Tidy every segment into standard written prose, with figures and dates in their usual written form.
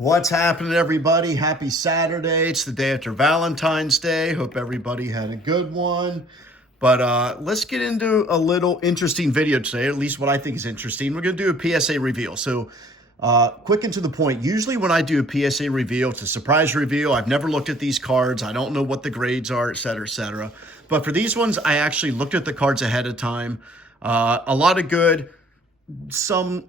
What's happening, everybody? Happy Saturday. It's the day after Valentine's Day. Hope everybody had a good one. But let's get into a little interesting video today, at least what I think is interesting. We're going to do a PSA reveal. So quick and to the point. Usually when I do a PSA reveal, it's a surprise reveal. I've never looked at these cards. I don't know what the grades are, et cetera, et cetera. But for these ones, I actually looked at the cards ahead of time. A lot of good.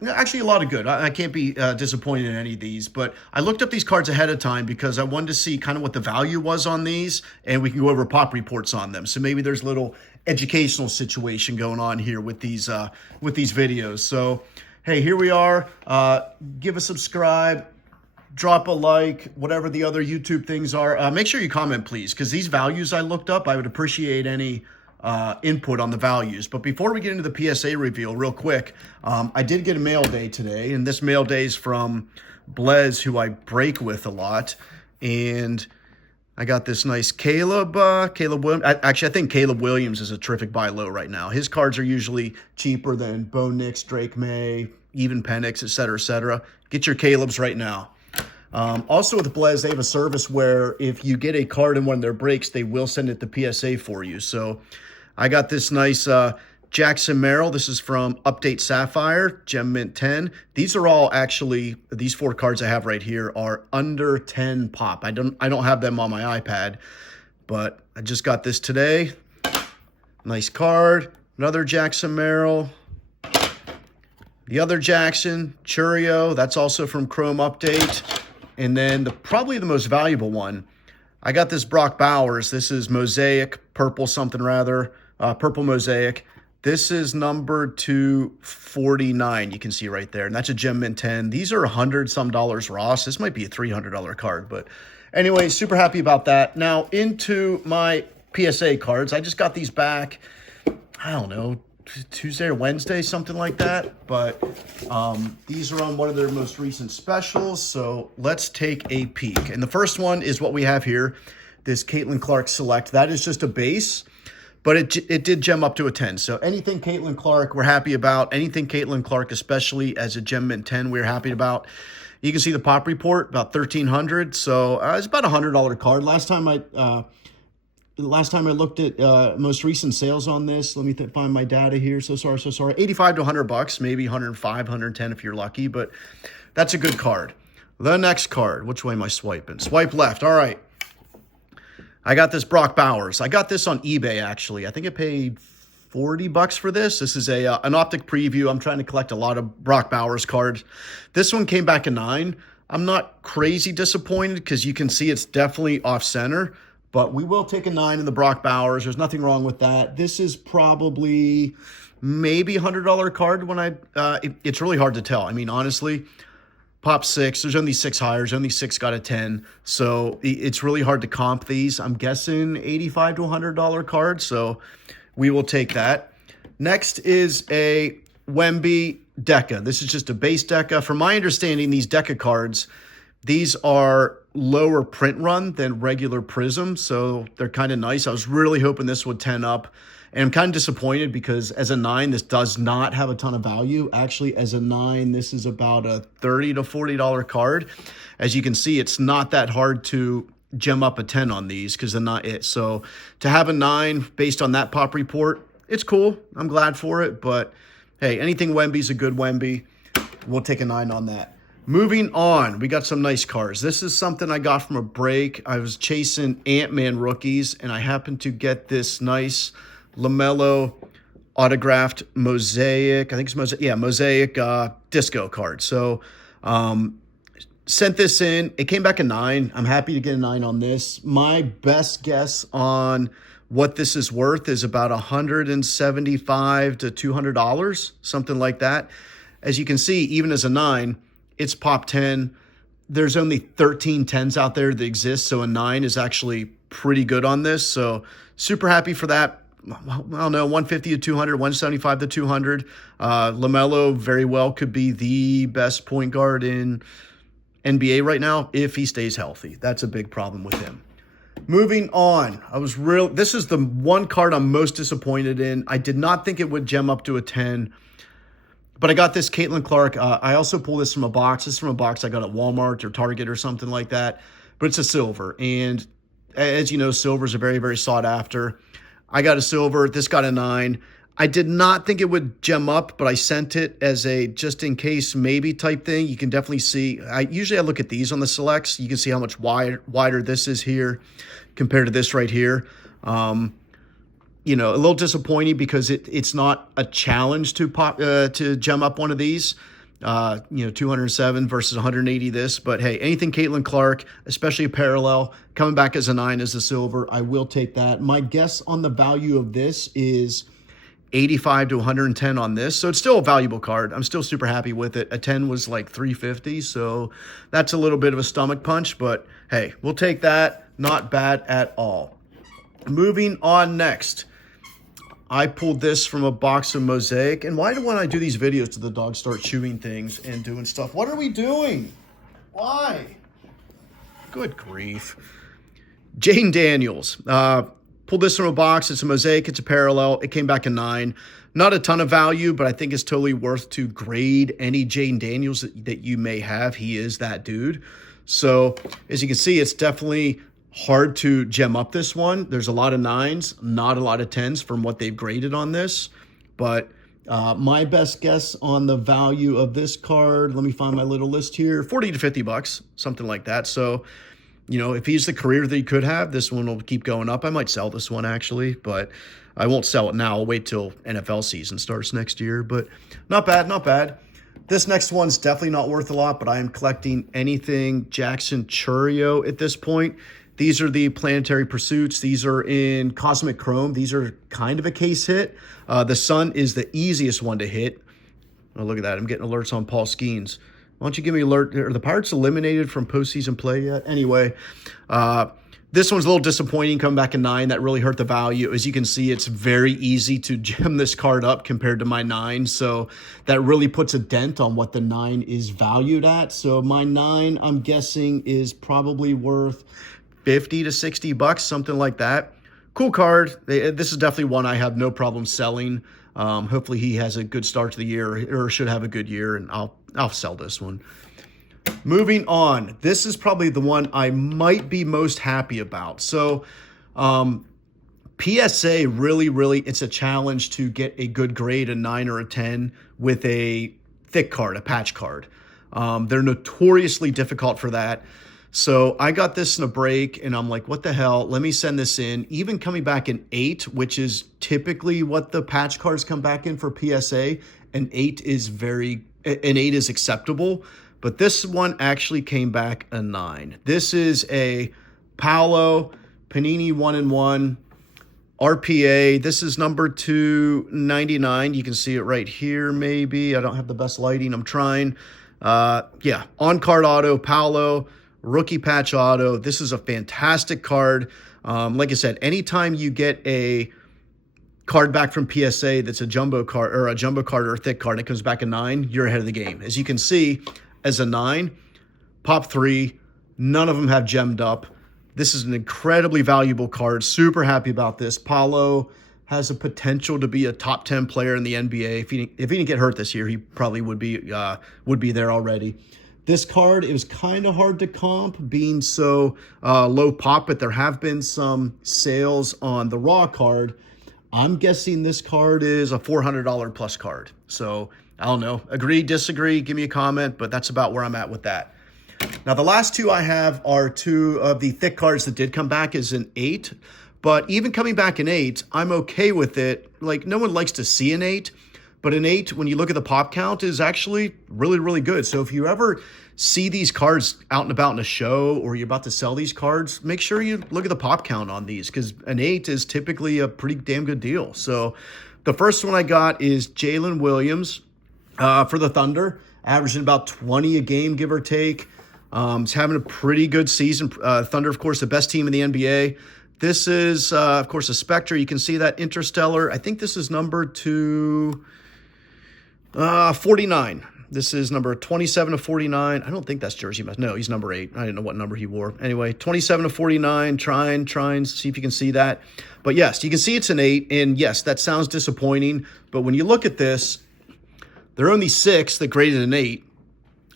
Actually a lot of good. I can't be disappointed in any of these, but I looked up these cards ahead of time because I wanted to see kind of what the value was on these, and we can go over pop reports on them. So maybe there's a little educational situation going on here with these videos. So hey, here we are. Give a subscribe, drop a like, whatever the other YouTube things are. Make sure you comment, please, because these values I looked up, I would appreciate any input on the values. But before we get into the PSA reveal, real quick, I did get a mail day today, and this mail day is from Blez, who I break with a lot, and I got this nice Caleb Williams. Actually, I think Caleb Williams is a terrific buy low right now. His cards are usually cheaper than Bo Nix, Drake May, even Penix, et cetera, et cetera. Get your Calebs right now. Also with Blez, they have a service where if you get a card in one of their breaks, they will send it to PSA for you. So I got this nice Jackson Merrill. This is from Update Sapphire, Gem Mint 10. These are all actually, these four cards I have right here are under 10 pop. I don't have them on my iPad, but I just got this today. Nice card. Another Jackson Merrill. The other Jackson, Churio, that's also from Chrome Update. And then probably the most valuable one, I got this Brock Bowers. This is Mosaic, purple something rather, purple Mosaic. This is number 249, you can see right there. And that's a Gem Mint 10. These are $100 some Ross. This might be a $300 card. But anyway, super happy about that. Now into my PSA cards. I just got these back, I don't know, Tuesday or Wednesday, something like that. But these are on one of their most recent specials. So let's take a peek. And the first one is what we have here, this Caitlin Clark Select. That is just a base, but it did gem up to a 10. So anything Caitlin Clark, we're happy about. Anything Caitlin Clark, especially as a Gem Mint 10, we're happy about. You can see the pop report, about $1,300. So it's about a $100 card. Last time I looked at most recent sales on this, let me find my data here. So sorry. 85 to $100, maybe 105, 110 if you're lucky, but that's a good card. The next card, which way am I swiping? Swipe left. All right. I got this Brock Bowers. I got this on eBay, actually. I think I paid $40 for this. This is an optic preview. I'm trying to collect a lot of Brock Bowers cards. This one came back a 9. I'm not crazy disappointed because you can see it's definitely off center. But we will take a 9 in the Brock Bowers. There's nothing wrong with that. This is probably maybe a $100 card when it's really hard to tell. I mean, honestly, pop 6, there's only 6 hires, only 6 got a 10. So it's really hard to comp these. I'm guessing $85 to $100 card. So we will take that. Next is a Wemby Deca. This is just a base Deca. From my understanding, these Deca cards, these are lower print run than regular Prism, so they're kind of nice. I was really hoping this would 10 up, and I'm kind of disappointed because as a 9, this does not have a ton of value. Actually, as a 9, this is about a $30 to $40 card. As you can see, it's not that hard to gem up a 10 on these because they're not it. So to have a 9 based on that pop report, it's cool. I'm glad for it, but hey, anything Wemby's a good Wemby. We'll take a 9 on that. Moving on, we got some nice cards. This is something I got from a break. I was chasing Ant-Man rookies, and I happened to get this nice LaMelo autographed Mosaic. I think it's Mosaic. Yeah, Mosaic disco card. So sent this in. It came back a 9. I'm happy to get a 9 on this. My best guess on what this is worth is about $175 to $200, something like that. As you can see, even as a 9, it's pop 10. There's only 13 10s out there that exist, so a 9 is actually pretty good on this. So super happy for that. I don't know, 150 to 200, 175 to 200. LaMelo very well could be the best point guard in NBA right now if he stays healthy. That's a big problem with him. Moving on, this is the one card I'm most disappointed in. I did not think it would gem up to a 10. But I got this Caitlin Clark. I also pulled this from a box. This is from a box I got at Walmart or Target or something like that. But it's a silver. And as you know, silvers are very, very sought after. I got a silver. This got a 9. I did not think it would gem up, but I sent it as a just in case maybe type thing. You can definitely see. Usually I look at these on the selects. You can see how much wider this is here compared to this right here. You know, a little disappointing because it's not a challenge to gem up one of these. You know, 207 versus 180 this. But hey, anything Caitlin Clark, especially a parallel, coming back as a 9 as a silver, I will take that. My guess on the value of this is 85 to 110 on this. So it's still a valuable card. I'm still super happy with it. A 10 was like 350. So that's a little bit of a stomach punch, but hey, we'll take that. Not bad at all. Moving on next. I pulled this from a box of Mosaic. And why do when I do these videos do the dogs start chewing things and doing stuff? What are we doing? Why? Good grief. Jane Daniels. Pulled this from a box. It's a Mosaic. It's a parallel. It came back a 9. Not a ton of value, but I think it's totally worth to grade any Jane Daniels that you may have. He is that dude. So as you can see, it's definitely hard to gem up this one. There's a lot of 9s, not a lot of 10s from what they've graded on this. But my best guess on the value of this card, let me find my little list here, 40 to 50 bucks, something like that. So, you know, if he's the career that he could have, this one will keep going up. I might sell this one actually, but I won't sell it now. I'll wait till NFL season starts next year, but not bad, not bad. This next one's definitely not worth a lot, but I am collecting anything Jackson Churio at this point. These are the Planetary Pursuits. These are in Cosmic Chrome. These are kind of a case hit. The Sun is the easiest one to hit. Oh, look at that. I'm getting alerts on Paul Skeens. Why don't you give me an alert? Are the Pirates eliminated from postseason play yet? Anyway, this one's a little disappointing, coming back a 9. That really hurt the value. As you can see, it's very easy to gem this card up compared to my 9. So that really puts a dent on what the 9 is valued at. So my 9, I'm guessing, is probably worth 50 to 60 bucks, something like that. Cool card. This is definitely one I have no problem selling. Hopefully he has a good start to the year, or should have a good year, and I'll sell this one. Moving on. This is probably the one I might be most happy about. So PSA really, it's a challenge to get a good grade, a 9 or a 10 with a thick card, a patch card. They're notoriously difficult for that. So I got this in a break and I'm like, what the hell? Let me send this in. Even coming back in 8, which is typically what the patch cards come back in for PSA, an 8 is acceptable. But this one actually came back a 9. This is a Paolo Panini 1-in-1 RPA. This is number 299. You can see it right here maybe. I don't have the best lighting. I'm trying. Yeah, on-card auto, Paolo. Rookie patch auto. This is a fantastic card. Like I said, anytime you get a card back from PSA that's a jumbo card or a thick card, and it comes back a 9, you're ahead of the game. As you can see, as a 9, pop 3, none of them have gemmed up. This is an incredibly valuable card. Super happy about this. Paulo has a potential to be a top 10 player in the NBA. If he didn't get hurt this year, he probably would be there already. This card, it was kind of hard to comp being so low pop, but there have been some sales on the raw card. I'm guessing this card is a $400 plus card. So I don't know. Agree, disagree, give me a comment, but that's about where I'm at with that. Now, the last two I have are 2 of the thick cards that did come back as an 8. But even coming back an 8, I'm okay with it. Like, no one likes to see an 8. But an 8, when you look at the pop count, is actually really good. So if you ever see these cards out and about in a show, or you're about to sell these cards, make sure you look at the pop count on these, because an 8 is typically a pretty damn good deal. So the first one I got is Jalen Williams for the Thunder, averaging about 20 a game, give or take. He's having a pretty good season. Thunder, of course, the best team in the NBA. This is, of course, a Spectre. You can see that Interstellar. I think this is number 49. This is number 27 to 49. I don't think that's jersey. No, he's number 8. I didn't know what number he wore. Anyway, 27 to 49. Trying to see if you can see that. But yes, you can see it's an 8. And yes, that sounds disappointing. But when you look at this, There are only 6 that graded an 8.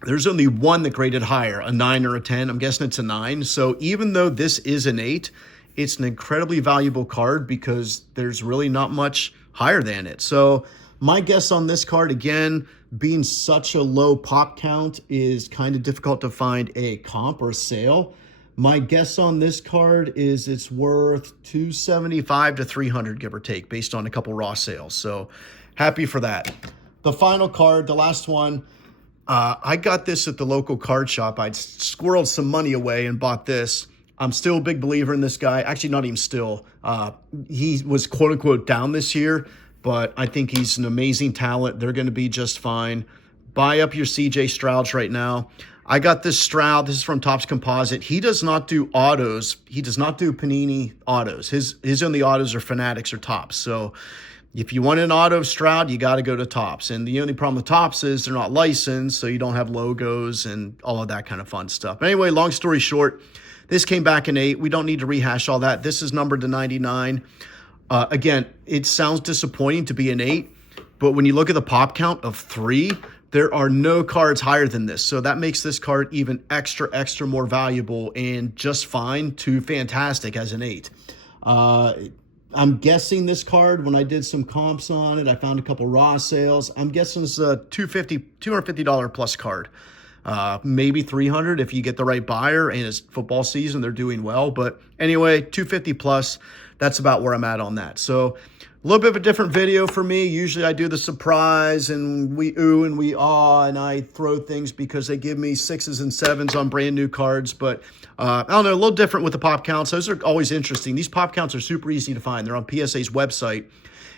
There's only 1 that graded higher, a 9 or a 10. I'm guessing it's a 9. So even though this is an 8, it's an incredibly valuable card because there's really not much higher than it. So my guess on this card, again, being such a low pop count, is kind of difficult to find a comp or a sale. My guess on this card is it's worth $275 to $300, give or take, based on a couple raw sales. So happy for that. The final card, the last one, I got this at the local card shop. I'd squirreled some money away and bought this. I'm still a big believer in this guy. Actually, not even still. He was quote unquote down this year, but I think he's an amazing talent. They're going to be just fine. Buy up your CJ Strouds right now. I got this Stroud. This is from Topps Composite. He does not do autos. He does not do Panini autos. His only autos are Fanatics or Topps. So if you want an auto Stroud, you got to go to Topps. And the only problem with Topps is they're not licensed, so you don't have logos and all of that kind of fun stuff. But anyway, long story short, this came back in 8. We don't need to rehash all that. This is numbered to 99. Again, it sounds disappointing to be an 8, but when you look at the pop count of 3, there are no cards higher than this. So that makes this card even extra more valuable and just fine to fantastic as an 8. I'm guessing this card, when I did some comps on it, I found a couple raw sales. I'm guessing it's a $250 plus card. Maybe 300 if you get the right buyer and it's football season, they're doing well. But anyway, 250 plus, that's about where I'm at on that. So a little bit of a different video for me. Usually I do the surprise and we ooh and we ah, and I throw things because they give me 6s and 7s on brand new cards. But I don't know, a little different with the pop counts. Those are always interesting. These pop counts are super easy to find. They're on PSA's website.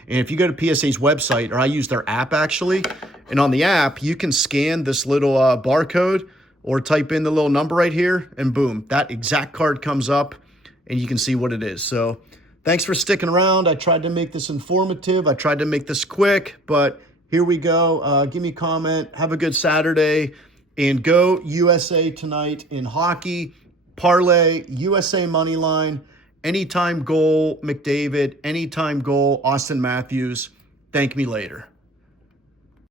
And if you go to PSA's website, or I use their app actually, and on the app, you can scan this little barcode or type in the little number right here, and boom, that exact card comes up, and you can see what it is. So thanks for sticking around. I tried to make this informative. I tried to make this quick, but here we go. Give me a comment. Have a good Saturday, and go USA tonight in hockey. Parlay, USA money line. Anytime goal, McDavid. Anytime goal, Austin Matthews. Thank me later.